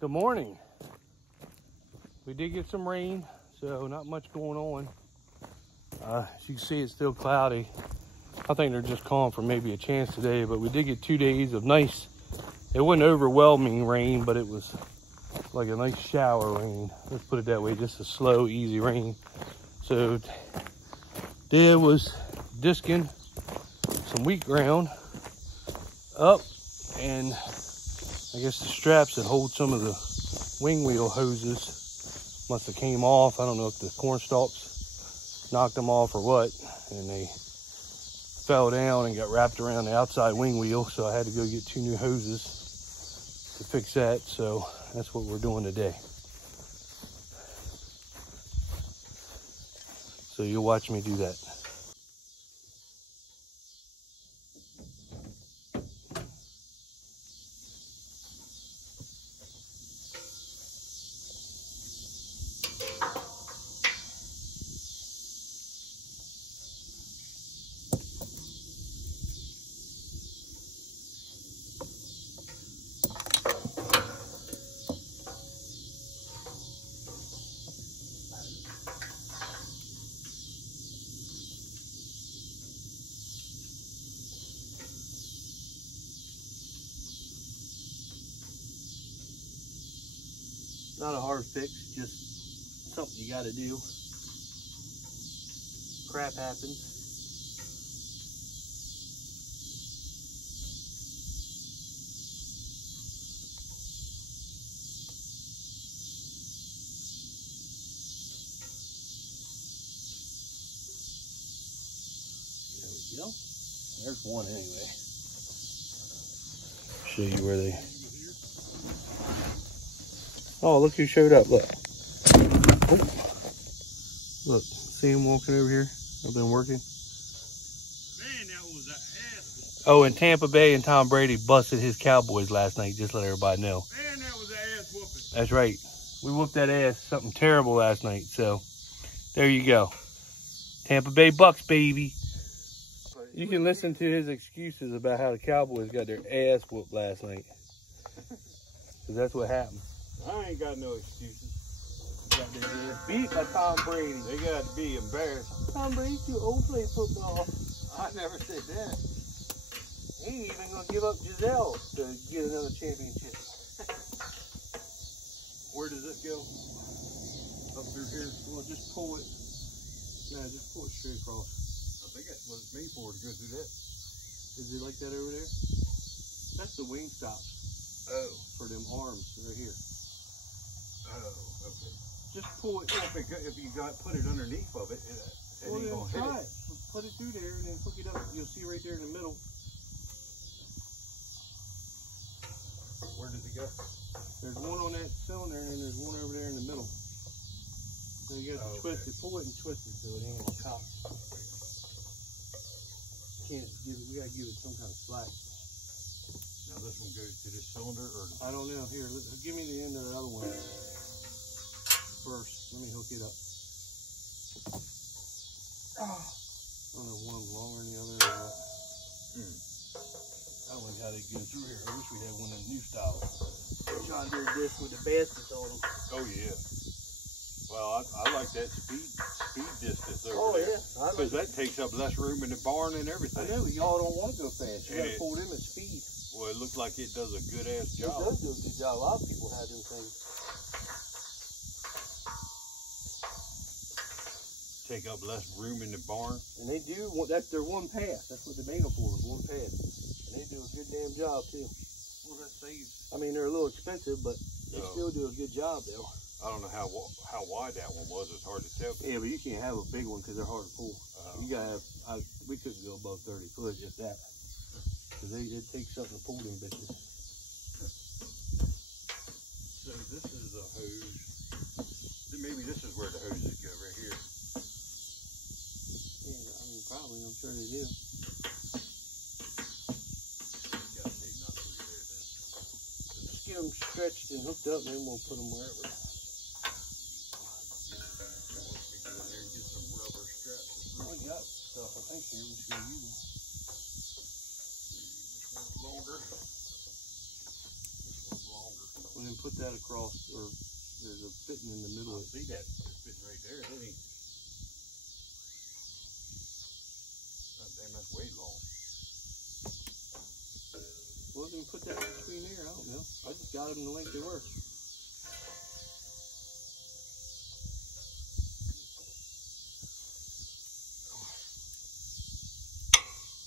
Good morning. We did get some rain, so not much going on. As you can see, it's still cloudy. I think they're just calling for maybe a chance today, but we did get 2 days of nice, it wasn't overwhelming rain, but it was like a nice shower rain. Let's put it that way, just a slow, easy rain. So there was disking some wheat ground up, and I guess the straps that hold some of the wing wheel hoses must have came off. I don't know if the corn stalks knocked them off or what, and they fell down and got wrapped around the outside wing wheel, so I had to go get 2 new hoses to fix that. So that's what we're doing today. So you'll watch me do that. Not a hard fix, just something you got to do. Crap happens. There we go. There's one anyway. Show you where they... Oh, look who showed up, look. Oh. Look, see him walking over here? I've been working. Man, that was an ass. Oh, and Tampa Bay and Tom Brady busted his Cowboys last night, just let everybody know. Man, that was an ass whooping. That's right. We whooped that ass, something terrible last night, so there you go. Tampa Bay Bucks, baby. You can listen to his excuses about how the Cowboys got their ass whooped last night. Because that's what happened. I ain't got no excuses. Got their ass beat by Tom Brady. They got to be embarrassed. Tom Brady's too old to play football. I never said that. He ain't even going to give up Giselle to get another championship. Where does it go? Up through here? Well, just pull it. No, just pull it straight across. I think that's what it's made for, to go through that. Is it like that over there? That's the wing stops. Oh. For them arms right here. Oh, okay. Just pull it. Well, if you put it underneath of it, Well, ain't then gonna try hit it. Put it through there and then hook it up. You'll see right there in the middle. Where does it go? There's one on that cylinder and then there's one over there in the middle. So you got to twist it, pull it and twist it so it ain't gonna cop. Can't give it, we gotta give it some kind of slack. Now this one goes to this cylinder, or I don't know. Here, give me the end of the other one first. Let me hook it up. I don't know if one's longer than the other or what. I don't know how they go through here. I wish we had one of the new styles. John Deere disc with the baskets on them. oh yeah. Well, I like that speed distance over there. Yeah. Because that takes up less room in the barn and everything. I know, y'all don't want to go fast. You And gotta pull them at speed. Well, it looks like it does a good ass job. It does do a good job. A lot of people have them things. Take up less room in the barn. And they do, that's their one pass. That's what they made them for, is one pass. And they do a good damn job too. Well, that saves. I mean, they're a little expensive, but they still do a good job though. I don't know how wide that one was. It's hard to tell. Yeah, but you can't have a big one because they're hard to pull. You gotta have, we couldn't go above 30 foot, just that. Because it takes something to pull them bitches. So this is a hose. Maybe this is where the hoses go, right here. Yeah, I mean, probably, I'm sure they do. Gotta be not through there then. Just get them stretched and hooked up, and then we'll put them wherever. Stuff, I think here we should use them. Which one's longer? This one's longer. and then put that across, or there's a fitting in the middle. I see that. It's fitting right there, isn't he? God damn, that's way long. Well, then put that between there. I don't know. I just got them the length they were.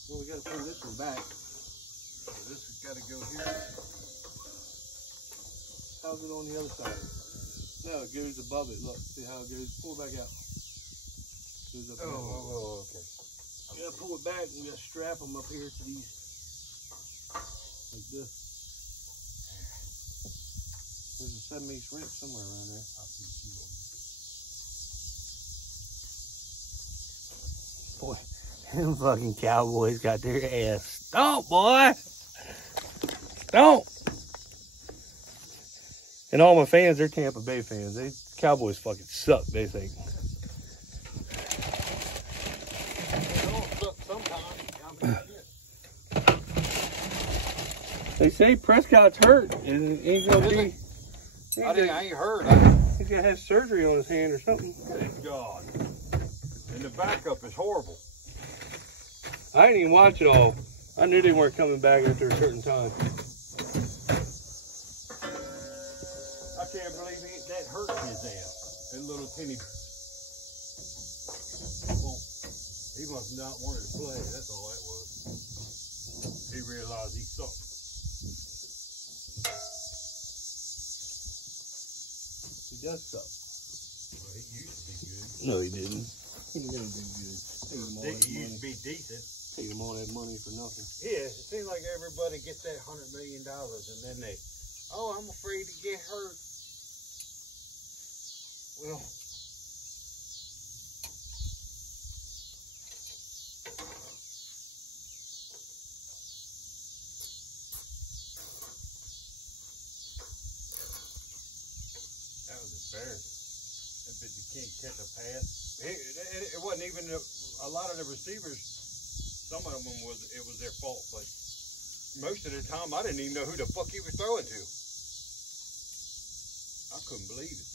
Well, we got to pull this one back. So this has got to go here. How's it on the other side? No, it goes above it. Look, see how it goes? Pull it back out. Goes up Okay. You gotta pull it back and you gotta strap them up here to these, like this. There's a 7/8 wrench somewhere around there. I see two of them. Boy, them fucking Cowboys got their ass stomped, boy. Stomped. And all my fans, they're Tampa Bay fans. They Cowboys fucking suck, they think. They say Prescott's hurt and ain't gonna be. I ain't heard. He's gonna have surgery on his hand or something. Thank God. And the backup is horrible. I didn't even watch it all. I knew they weren't coming back after a certain time. I can't believe that hurt his ass. That little teeny. Well, he must not wanted to play. That's all that was. He realized he sucked. He does suck. Well, he used to be good. No, he didn't. He didn't do good. He used to be decent. Take him all that money for nothing. Yeah, it seems like everybody gets that $100 million and then they, oh, I'm afraid to get hurt. Well, that was embarrassing. That bitch, you can't catch a pass. It wasn't even a lot of the receivers. Some of them it was their fault, but most of the time I didn't even know who the fuck he was throwing to. I couldn't believe it.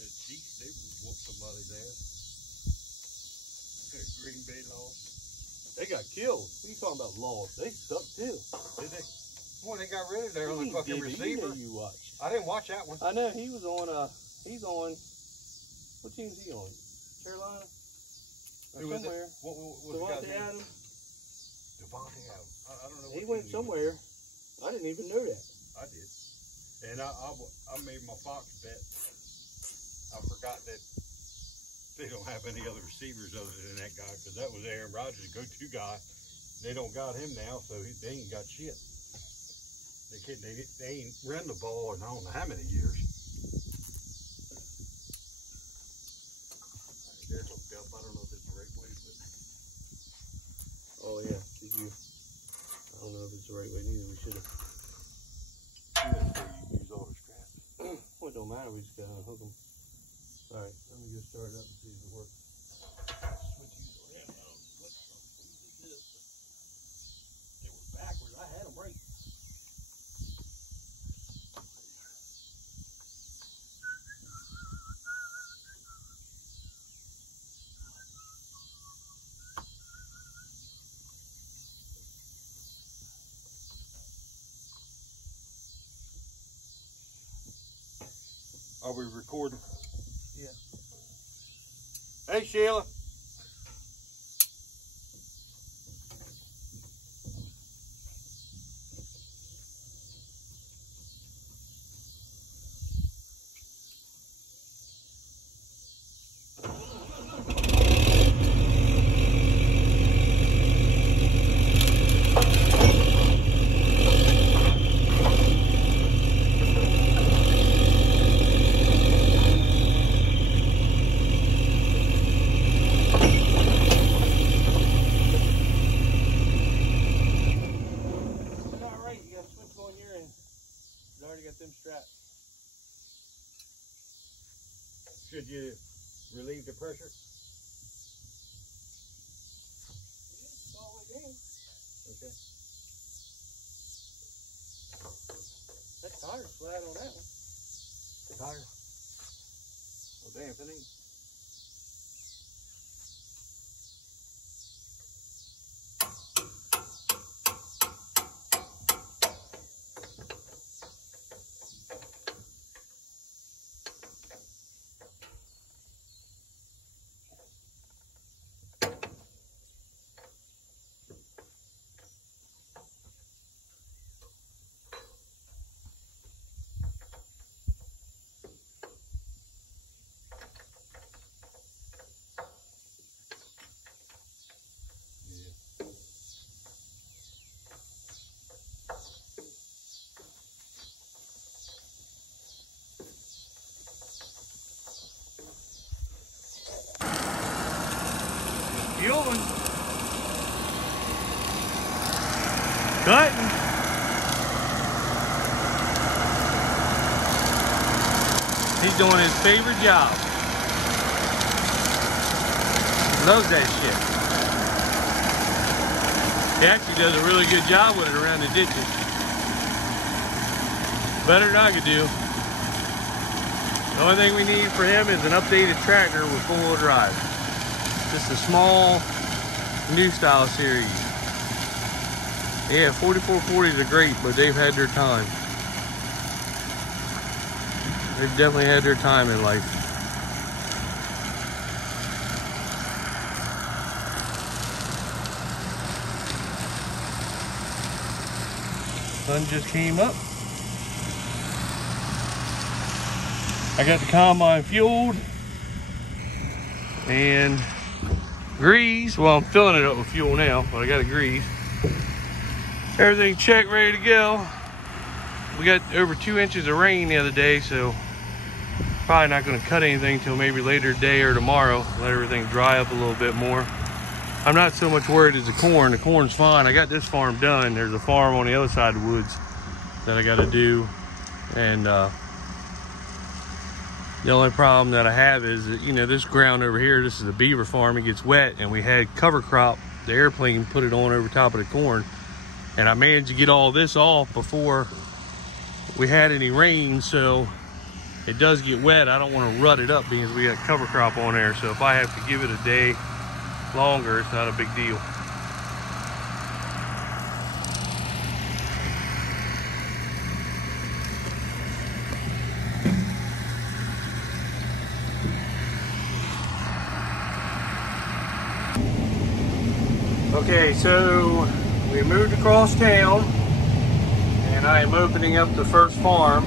The Chiefs, they whooped somebody's ass. Green Bay lost. They got killed. What are you talking about lost? They suck too. Did they? Boy, they got rid of their only fucking receiver. You watch. I didn't watch that one. I know he was on. He's on. What team's he on? Carolina. Or Who was somewhere. it? What was the Devontae guy's name? Adams. Devontae Adams. I don't know. He what went team somewhere. I didn't even know that. I did. And I made my Fox bet. I forgot that they don't have any other receivers other than that guy, because that was Aaron Rodgers' go-to guy. They don't got him now, so they ain't got shit. They ain't run the ball in I don't know how many years. They're hooked up. I don't know if it's the right way, but Oh yeah. Did you? I don't know if it's the right way neither. We should have. you use all the straps. Well, it don't matter. We just gotta unhook them. All right. Let me just start it up and see if it works. Switch these around. What is this? They were backwards. I had them right. Are we recording? Yeah. Hey, Sheila. Should you relieve the pressure? It's always higher. Well, damn, if it ain't. Fueling. Cutting. He's doing his favorite job. Loves that shit. He actually does a really good job with it around the ditches. Better than I could do. The only thing we need for him is an updated tractor with four-wheel drive. Just a small new style series. Yeah, 4440s are great, but they've had their time. They've definitely had their time in life. Sun just came up. I got the combine fueled and grease. Well, I'm filling it up with fuel now, but I got a grease. Everything checked, ready to go. We got over 2 inches of rain the other day, so probably not going to cut anything till maybe later today or tomorrow. Let everything dry up a little bit more. I'm not so much worried as the corn. The corn's fine. I got this farm done. There's a farm on the other side of the woods that I got to do, and the only problem that I have is that, you know, this ground over here, this is a beaver farm, it gets wet, and we had cover crop. The airplane put it on over top of the corn, and I managed to get all this off before we had any rain, so it does get wet. I don't want to rut it up because we got cover crop on there, so if I have to give it a day longer, it's not a big deal. Okay, so we moved across town and I am opening up the first farm.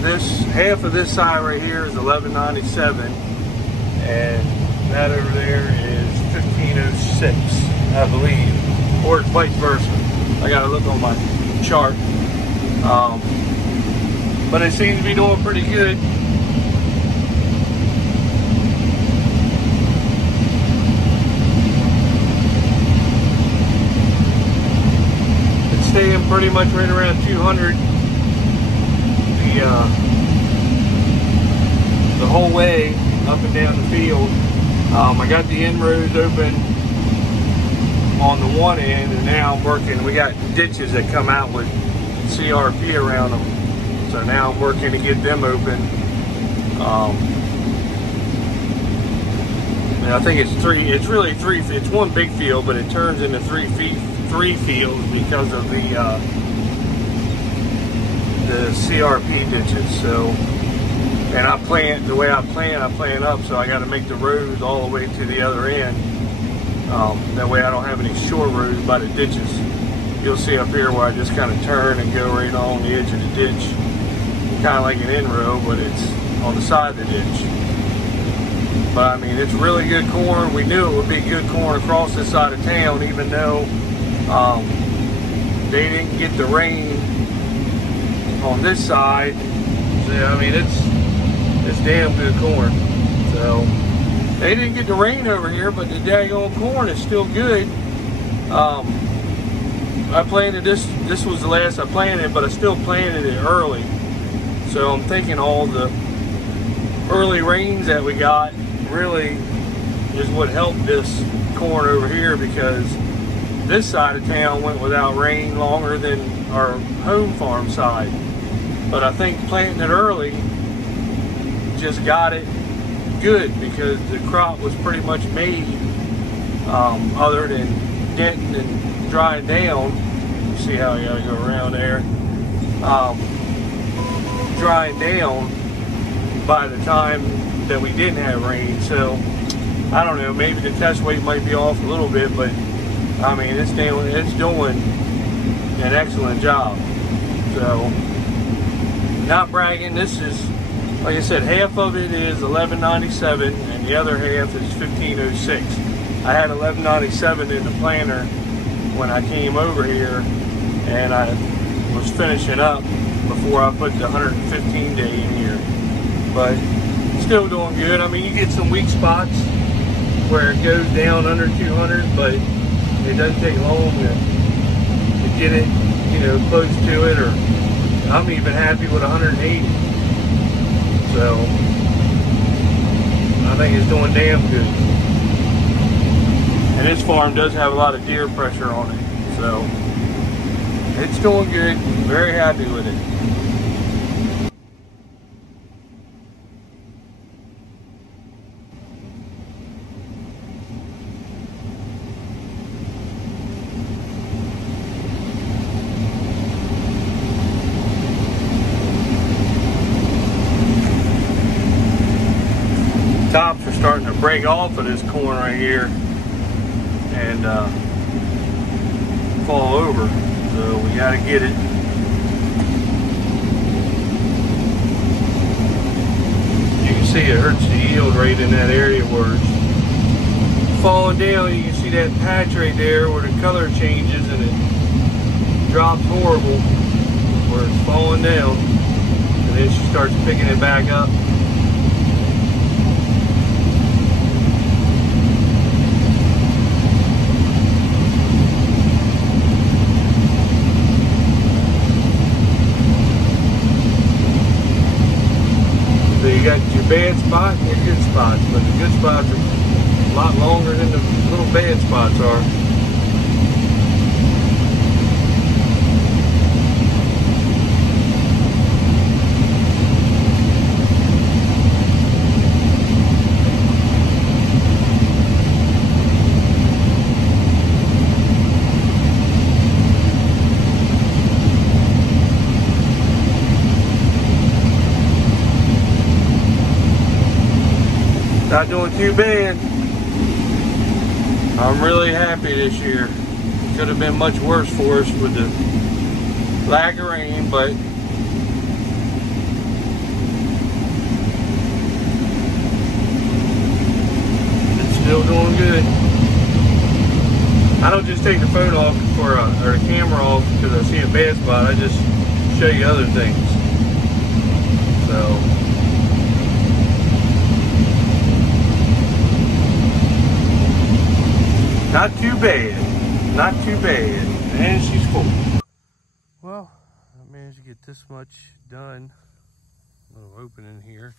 This half of this side right here is $11.97 and that over there is $15.06, I believe, or vice versa. I gotta look on my chart. But it seems to be doing pretty good. Staying pretty much right around 200 the whole way up and down the field. I got the inroads open on the one end, and now I'm working. We got ditches that come out with CRP around them, so now I'm working to get them open. And I think it's three. It's really three. It's one big field, but it turns into three fields because of the CRP ditches. So, and I plant the way I plant up, so I got to make the rows all the way to the other end. That way I don't have any short rows by the ditches. You'll see up here where I just kind of turn and go right along the edge of the ditch, kind of like an in-row, but it's on the side of the ditch. But I mean, it's really good corn. We knew it would be good corn across this side of town, even though they didn't get the rain on this side. So, I mean, it's damn good corn. So they didn't get the rain over here, but the daggone corn is still good. I planted this was the last I planted, but I still planted it early. So I'm thinking all the early rains that we got really is what helped this corn over here, because this side of town went without rain longer than our home farm side. But I think planting it early just got it good because the crop was pretty much made, other than denting and drying down. See how you gotta go around there. Drying down by the time that we didn't have rain. So I don't know, maybe the test weight might be off a little bit, but I mean it's doing an excellent job. So not bragging, this is, like I said, half of it is 1197 and the other half is 1506. I had 1197 in the planter when I came over here, and I was finishing up before I put the 115 day in here. But still doing good. I mean, you get some weak spots where it goes down under 200, but it doesn't take long to get it, you know, close to it, or I'm even happy with 180. So I think it's doing damn good. And this farm does have a lot of deer pressure on it, so it's doing good. Very happy with it. Tops are starting to break off of this corn right here and fall over, so we got to get it. You can see it hurts the yield rate in that area where it's falling down. You can see that patch right there where the color changes and it drops horrible where it's falling down, and then she starts picking it back up. So you got your bad spot and your good spots, but the good spots are a lot longer than the little bad spots are. Not doing too bad. I'm really happy this year. Could have been much worse for us with the lack of rain, but it's still doing good. I don't just take the phone off or the camera off because I see a bad spot. I just show you other things. So not too bad, not too bad, and she's full. Well, I managed to get this much done. A little opening here.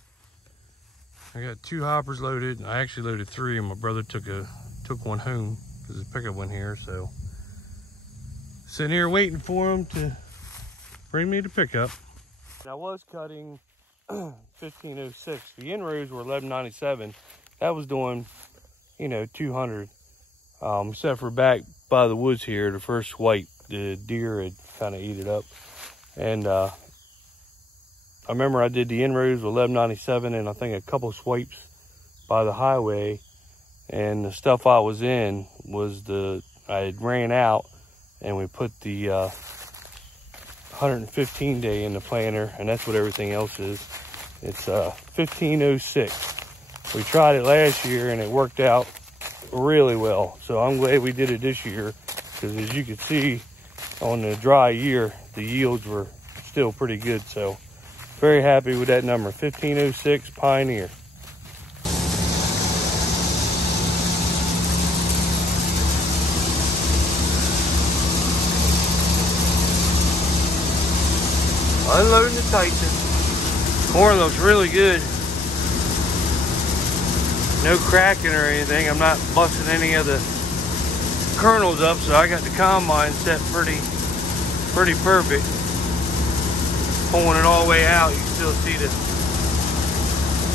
I got 2 hoppers loaded. I actually loaded 3, and my brother took one home because his pickup went here. So sitting here waiting for him to bring me the pickup. I was cutting 1506. The inrows were 1197. That was doing, you know, 200. Except for back by the woods here, the first swipe, the deer had kind of eat it up. And I remember I did the inroads with 1197 and I think a couple swipes by the highway. And the stuff I was in was I had ran out and we put the 115 day in the planter, and that's what everything else is. It's 1506. We tried it last year and it worked out really well, so I'm glad we did it this year, because as you can see on the dry year the yields were still pretty good. So very happy with that number, 1506 Pioneer. Unloading the Titan. Corn looks really good. No cracking or anything. I'm not busting any of the kernels up, so I got the combine set pretty perfect. pulling it all the way out, you can still see the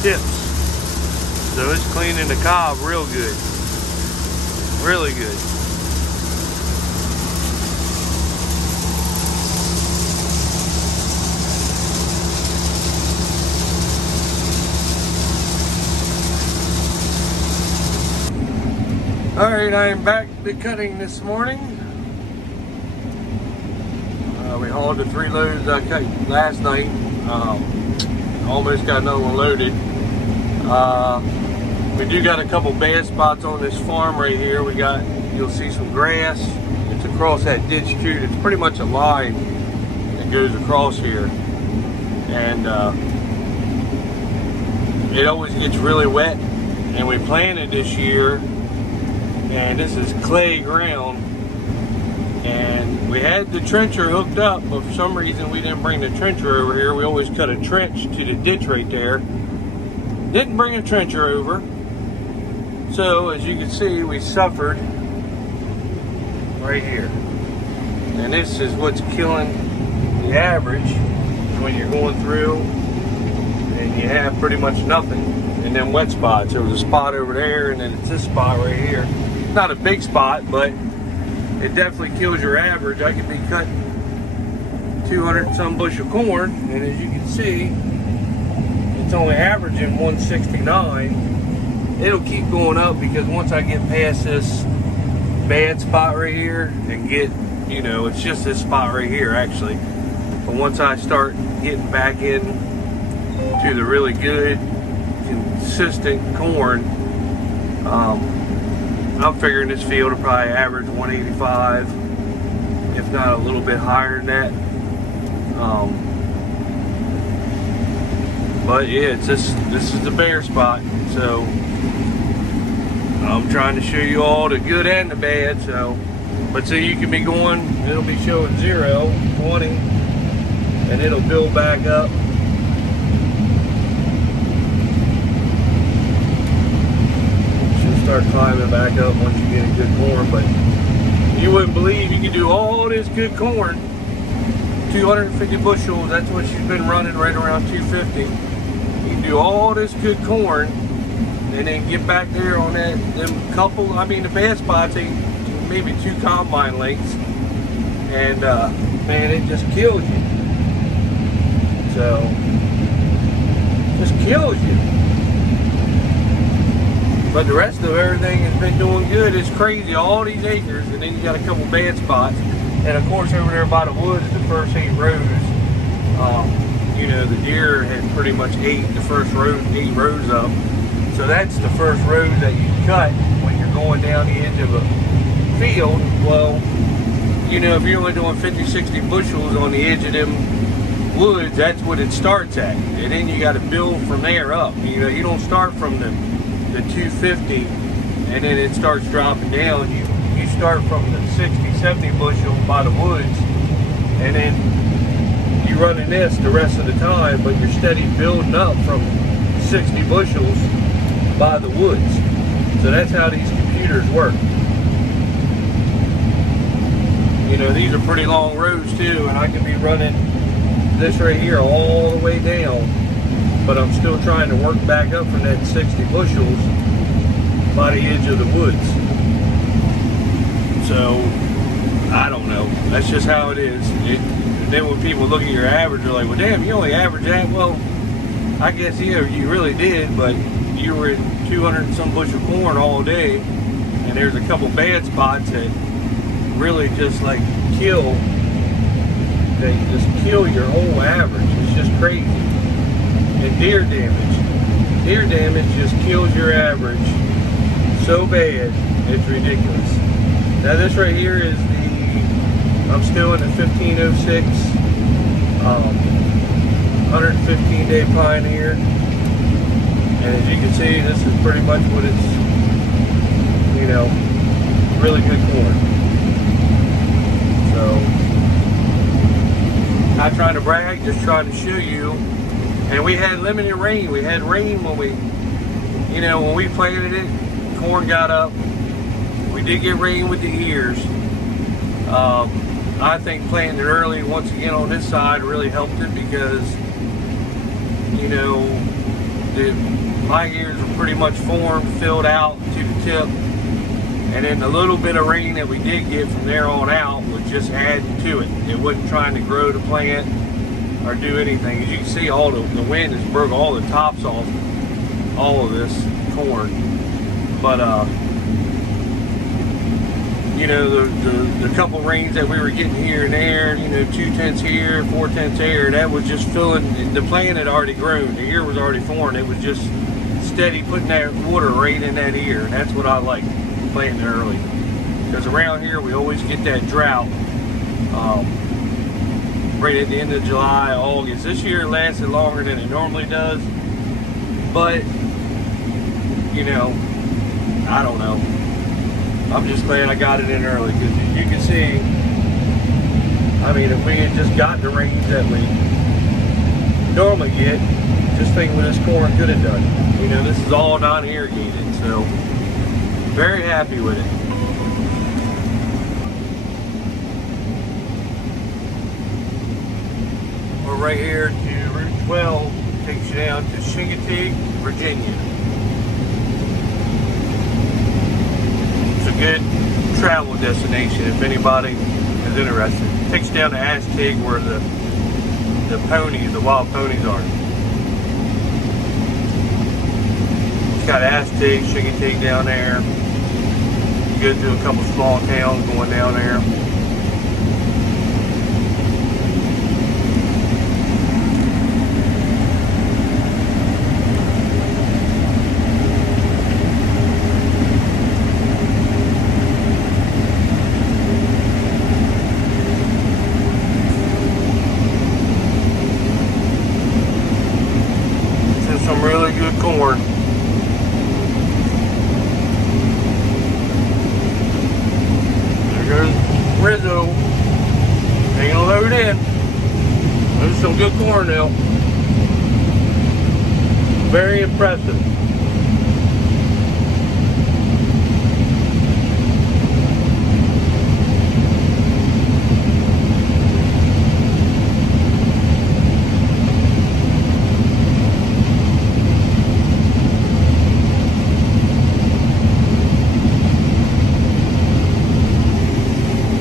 tips. So it's cleaning the cob real good. Really good. All right, I am back to cutting this morning. We hauled the 3 loads I cut last night. Almost got another one loaded. We do got a couple bad spots on this farm right here. You'll see some grass. It's across that ditch too. It's pretty much a line that goes across here. And it always gets really wet. And we planted this year, and this is clay ground. And we had the trencher hooked up, but for some reason we didn't bring the trencher over here. We always cut a trench to the ditch right there. Didn't bring a trencher over. So as you can see, we suffered right here. And this is what's killing the average when you're going through and you have pretty much nothing. And then wet spots. There was a spot over there, and then it's this spot right here. Not a big spot, but it definitely kills your average. I could be cutting 200 and some bushel corn, and as you can see, it's only averaging 169. It'll keep going up because once I get past this bad spot right here and get, you know, it's just this spot right here actually. But once I start getting back in to the really good, consistent corn, I'm figuring this field will probably average 185, if not a little bit higher than that. But yeah, this is the bare spot. So I'm trying to show you all the good and the bad. But so you can be going, it'll be showing 0, 20, and it'll build back up. Start climbing back up once you get a good corn. But you wouldn't believe you can do all this good corn, 250 bushels. That's what she's been running, right around 250. You can do all this good corn and then get back there on that couple, I mean the bad spots, maybe 2 combine lengths, and man, it just kills you. So just kills you. But the rest of everything has been doing good. It's crazy, all these acres, and then you got a couple bad spots. And of course over there by the woods, the first 8 rows, you know, the deer had pretty much ate the first 8 rows up. So that's the first row that you cut when you're going down the edge of a field. Well, you know, if you're only doing 50, 60 bushels on the edge of them woods, that's what it starts at. And then you got to build from there up. You know, you don't start from the 250 and then it starts dropping down. You start from the 60, 70 bushel by the woods, and then you're running this the rest of the time, but you're steady building up from 60 bushels by the woods. So that's how these computers work. You know, these are pretty long rows too, and I can be running this right here all the way down, but I'm still trying to work back up from that 60 bushels by the edge of the woods. So, I don't know. That's just how it is. Then when people look at your average, they're like, well, damn, you only average that. Well, I guess, yeah, you really did, but you were in 200 and some bushel corn all day, and there's a couple bad spots that really just like kill your whole average. It's just crazy. And deer damage just kills your average so bad, it's ridiculous. Now this right here is I'm still in the 1506 115 day Pioneer, and as you can see, this is pretty much what it's, you know, really good corn. So not trying to brag, just trying to show you. And we had limited rain. We had rain when we planted it. Corn got up. We did get rain with the ears. I think planting it early once again on this side really helped it because, you know, my ears were pretty much formed, filled out to the tip, and then the little bit of rain that we did get from there on out was just adding to it. It wasn't trying to grow the plant or do anything. As you can see, all the wind has broke all the tops off all of this corn. But you know, the couple rains that we were getting here and there, you know, 2/10 here, 4/10 there, that was just filling. The plant had already grown, the ear was already formed. It was just steady putting that water right in that ear. And that's what I like, planting early, because around here we always get that drought right at the end of July, August. This year it lasted longer than it normally does, but you know, I don't know. I'm just glad I got it in early, because you can see, I mean, if we had just gotten the rains that we normally get, just think what this corn could have done. You know, this is all non-irrigated, so very happy with it. We're right here to Route 12, takes you down to Chincoteague, Virginia. It's a good travel destination if anybody is interested. It takes you down to Astig where the ponies, the wild ponies are. It's got Astig, Chincoteague down there. You go through a couple small towns going down there. Some really good corn. There goes Rizzo. Hanging a load in. There's some good corn now. Very impressive.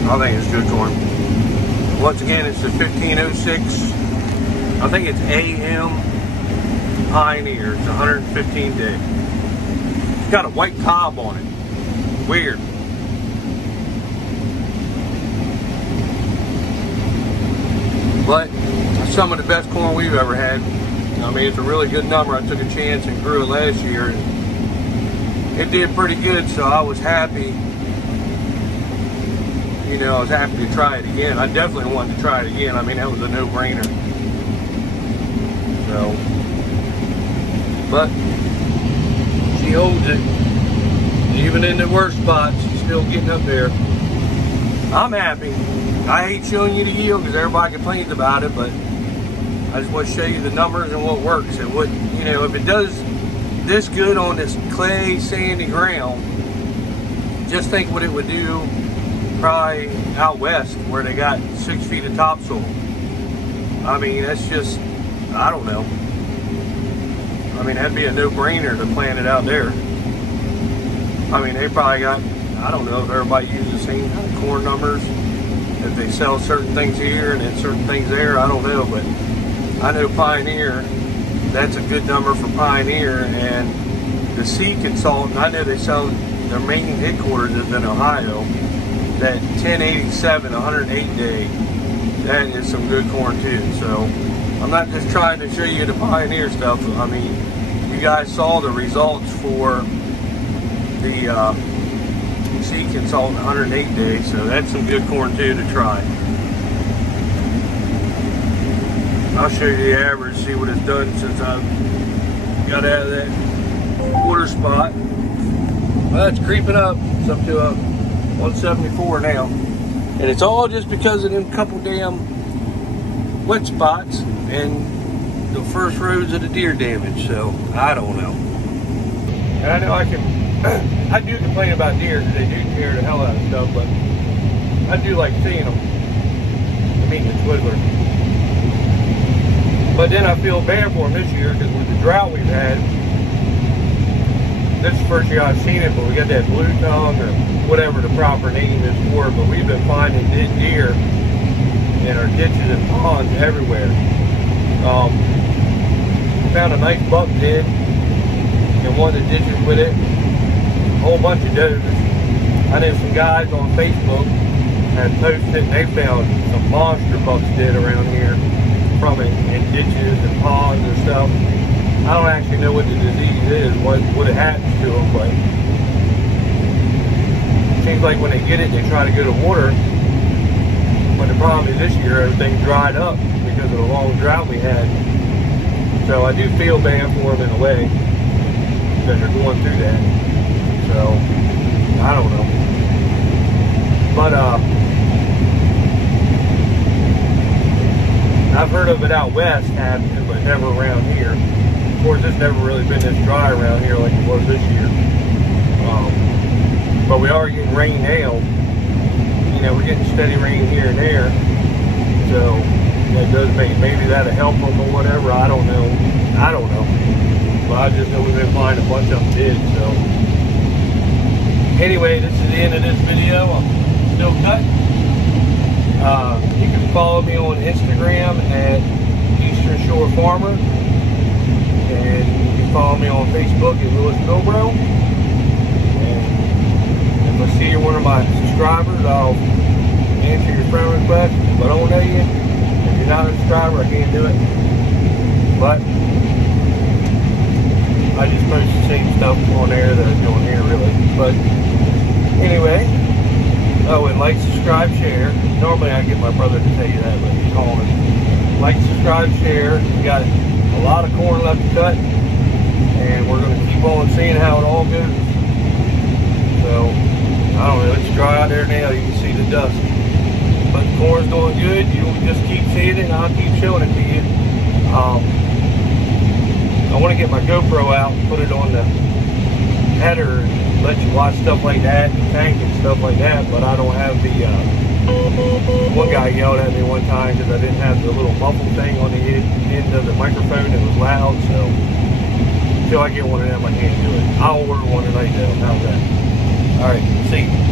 I think it's good corn. Once again, it's the 1506. I think it's AM Pioneer. It's 115 day. It's got a white cob on it. Weird. But it's some of the best corn we've ever had. I mean, it's a really good number. I took a chance and grew it last year. It did pretty good, so I was happy. You know, I was happy to try it again. I definitely wanted to try it again. I mean, that was a no-brainer. So, but she holds it. Even in the worst spots, she's still getting up there. I'm happy. I hate showing you the yield because everybody complains about it, but I just want to show you the numbers and what works. And what, you know, if it does this good on this clay, sandy ground, just think what it would do probably out west where they got 6 feet of topsoil. I mean, that's just, I don't know. I mean, that'd be a no-brainer to plant it out there. I mean, they probably got, I don't know if everybody uses the same kind of corn numbers. If they sell certain things here and then certain things there, I don't know. But I know Pioneer, that's a good number for Pioneer. And the seed consultant, I know they sell, their main headquarters is in Ohio. That 1087, 108 day, that is some good corn too. So I'm not just trying to show you the Pioneer stuff. I mean, you guys saw the results for the seed consultant 108 days, so that's some good corn too to try. I'll show you the average, see what it's done since I got out of that water spot. Well, it's creeping up. It's up to 174 now, and it's all just because of them couple damn wet spots and the first rows of the deer damage. So I don't know. And I know I do complain about deer because they do tear the hell out of stuff, but I do like seeing them. meeting the twiddler. But then I feel bad for him this year because with the drought we've had, this is the first year I've seen it, but we got that blue tongue or whatever the proper name is for it, but we've been finding deer in our ditches and ponds everywhere. Found a nice buck dead in one of the ditches with it, a whole bunch of does. I know some guys on Facebook had posted and they found some monster bucks dead around here from it in ditches and ponds and stuff. I don't actually know what the disease is, what it happens to them, but it seems like when they get it, they try to go to water. But the problem is this year, everything dried up because of the long drought we had. So I do feel bad for them in a way that they're going through that. So, I don't know. But, I've heard of it out west happening, but never around here. Of course, it's never really been this dry around here like it was this year. But we are getting rain now. You know, we're getting steady rain here and there. So, that does maybe that'll help them or whatever. I don't know. But I just know we've been finding a bunch of them dead. So, anyway, this is the end of this video. I'm still cutting. You can follow me on Instagram at Eastern Shore Farmer, and you can follow me on Facebook at Lewis Bilbro. And if I see you're one of my subscribers, I'll answer your friend request. If I don't know you, if you're not a subscriber, I can't do it. But I just post the same stuff on there that I'm doing here, really. But anyway. Oh, and like, subscribe, share. Normally I get my brother to tell you that, but he's calling. Like, subscribe, share. We got a lot of corn left to cut, and we're going to keep on seeing how it all goes. So, I don't know, it's dry out there now. You can see the dust. But the corn's doing good. You just keep seeing it, and I'll keep showing it to you. I want to get my GoPro out and put it on the header and let you watch stuff like that, the tank and stuff like that, but I don't have the, one guy yelled at me one time because I didn't have the little muffle thing on the end of the microphone. It was loud, so until I get one of them, I can't do it. I'll order one tonight though. How's that? All right, see you.